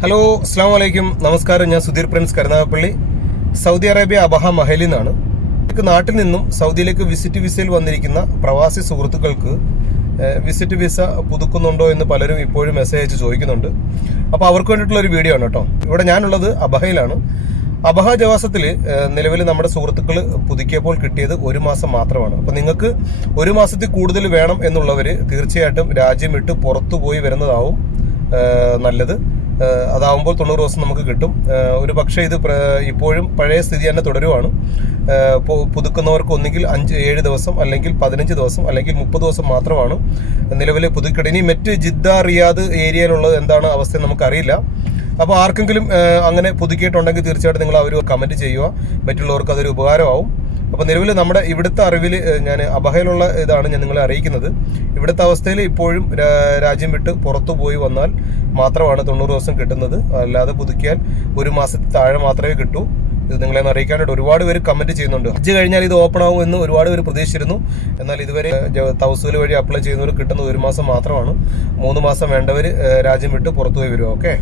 Hello, അസ്സാം വലൈക്കും, നമസ്കാരം. ഞാൻ Sudheer Prince Karunagappally, Saudi Arabia Abha മഹലിൽ നിന്നാണ്. നാട്ടിൽ നിന്നും സൗദിയിലേക്ക് വിസിറ്റ് വിസയിൽ വന്നിരിക്കുന്ന പ്രവാസി സുഹൃത്തുക്കൾക്ക് വിസിറ്റ് വിസ പുതുക്കുന്നുണ്ടോ എന്ന് പലരും ഇപ്പോഴും മെസ്സേജ് അയച്ച് ചോദിക്കുന്നുണ്ട്. അപ്പോൾ അവർക്ക് വേണ്ടിയിട്ടുള്ള ഒരു വീഡിയോ ആണ് കേട്ടോ. ഇവിടെ ഞാനുള്ളത് അബഹയിലാണ്. അബഹ ജവാസത്തിൽ നിലവിൽ നമ്മുടെ സുഹൃത്തുക്കൾ പുതുക്കിയപ്പോൾ കിട്ടിയത് 1 മാസം മാത്രമാണ്. അപ്പോൾ നിങ്ങൾക്ക് 1 മാസത്തിൽ കൂടുതൽ വേണം എന്നുള്ളവർ തീർച്ചയായിട്ടും രാജ്യം വിട്ട് പുറത്തു പോയി വരുന്നതാവും നല്ലത്. അതാവുമ്പോൾ 90 ദിവസം നമുക്ക് കിട്ടും. ഒരു പക്ഷേ ഇത് ഇപ്പോഴും പഴയ സ്ഥിതി തന്നെ തുടരുവാണ്. പുതുക്കുന്നവർക്ക് ഒന്നുകിൽ 5-7 ദിവസം, അല്ലെങ്കിൽ 15 ദിവസം, അല്ലെങ്കിൽ 30 ദിവസം മാത്രമാണ് നിലവിൽ പുതുക്കിയിട്ട്. ഇനി മറ്റ് ജിദ്ദ, റിയാദ് ഏരിയയിലുള്ളത് എന്താണ് അവസ്ഥ നമുക്കറിയില്ല. അപ്പോൾ ആർക്കെങ്കിലും അങ്ങനെ പുതുക്കിയിട്ടുണ്ടെങ്കിൽ തീർച്ചയായിട്ടും നിങ്ങൾ അവർ കമൻറ്റ് ചെയ്യുക, മറ്റുള്ളവർക്ക് അതൊരു ഉപകാരമാവും. അപ്പോൾ നിലവിൽ നമ്മുടെ ഇവിടുത്തെ അറിവിൽ ഞാൻ അബഹയിലുള്ള ഇതാണ് ഞാൻ നിങ്ങളെ അറിയിക്കുന്നത്. ഇവിടുത്തെ അവസ്ഥയിൽ ഇപ്പോഴും രാജ്യം വിട്ട് പുറത്തു പോയി വന്നാൽ മാത്രമാണ് 90 ദിവസം കിട്ടുന്നത്. അല്ലാതെ പുതുക്കിയാൽ 1 മാസത്തിൽ താഴെ മാത്രമേ കിട്ടൂ. ഇത് നിങ്ങളെ അറിയിക്കാനായിട്ട് ഒരുപാട് പേര് കമന്റ് ചെയ്യുന്നുണ്ട്. ഹജ്ജ് കഴിഞ്ഞാൽ ഇത് ഓപ്പൺ ആവും എന്ന് ഒരുപാട് പേര് പ്രതീക്ഷിച്ചിരുന്നു. എന്നാൽ ഇതുവരെ തൗസൂൽ വഴി അപ്ലൈ ചെയ്യുന്നവർ കിട്ടുന്നത് 1 മാസം മാത്രമാണ്. 3 മാസം വേണ്ടവർ രാജ്യം വിട്ട് പുറത്തുപോയി വരും. ഓക്കെ.